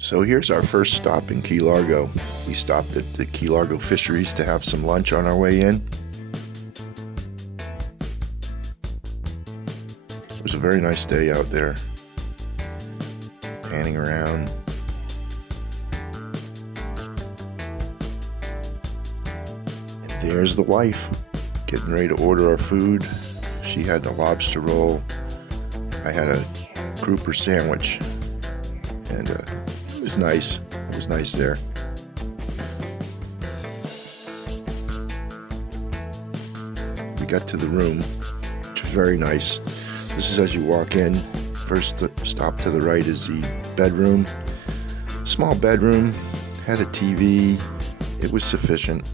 So here's our first stop in Key Largo. We stopped at the Key Largo fisheries to have some lunch on our way in. It was a very nice day out there, panning around. And there's the wife, getting ready to order our food. She had a lobster roll. I had a grouper sandwich, and it was nice. It was nice there. We got to the room, which was very nice. This is as you walk in. First stop to the right is the bedroom. Small bedroom, had a TV. It was sufficient.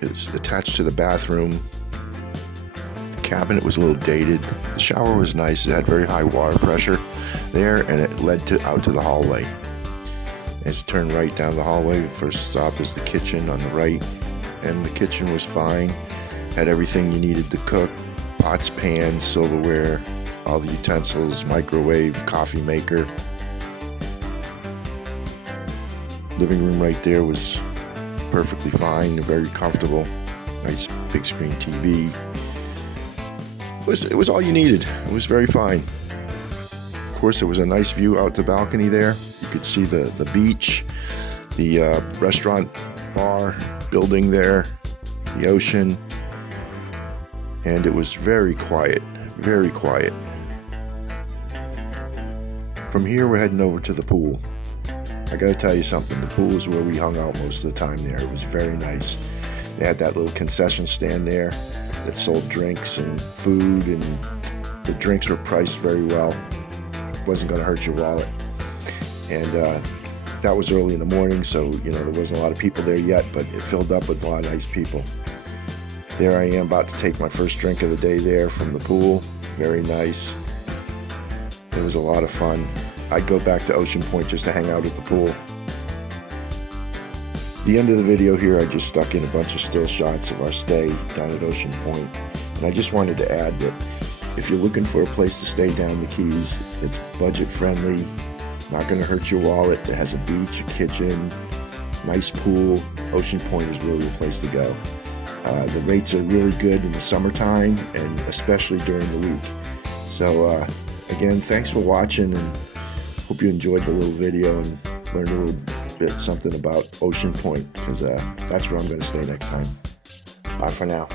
It's attached to the bathroom. The cabinet was a little dated. The shower was nice. It had very high water pressure there, and it led out to the hallway. As you turn right down the hallway, the first stop is the kitchen on the right, and the kitchen was fine. Had everything you needed to cook: pots, pans, silverware, all the utensils, microwave, coffee maker. Living room right there was perfectly fine, very comfortable. Nice big screen TV. It was all you needed. It was very fine. Of course, there was a nice view out the balcony there. You could see the beach, the restaurant bar building there, the ocean, and it was very quiet, very quiet. From here, we're heading over to the pool. I gotta tell you something, the pool is where we hung out most of the time there. It was very nice. They had that little concession stand there that sold drinks and food, and the drinks were priced very well. Wasn't going to hurt your wallet. And that was early in the morning, so there wasn't a lot of people there yet, but it filled up with a lot of nice people. There I am about to take my first drink of the day there from the pool. Very nice. It was a lot of fun. I'd go back to Ocean Pointe just to hang out at the pool. The end of the video here, I just stuck in a bunch of still shots of our stay down at Ocean Pointe. And I just wanted to add that if you're looking for a place to stay down the Keys, it's budget friendly, not going to hurt your wallet, it has a beach, a kitchen, nice pool, Ocean Pointe is really the place to go. The rates are really good in the summertime and especially during the week. So again, thanks for watching, and hope you enjoyed the little video and learned a little bit something about Ocean Pointe, because that's where I'm going to stay next time. Bye for now.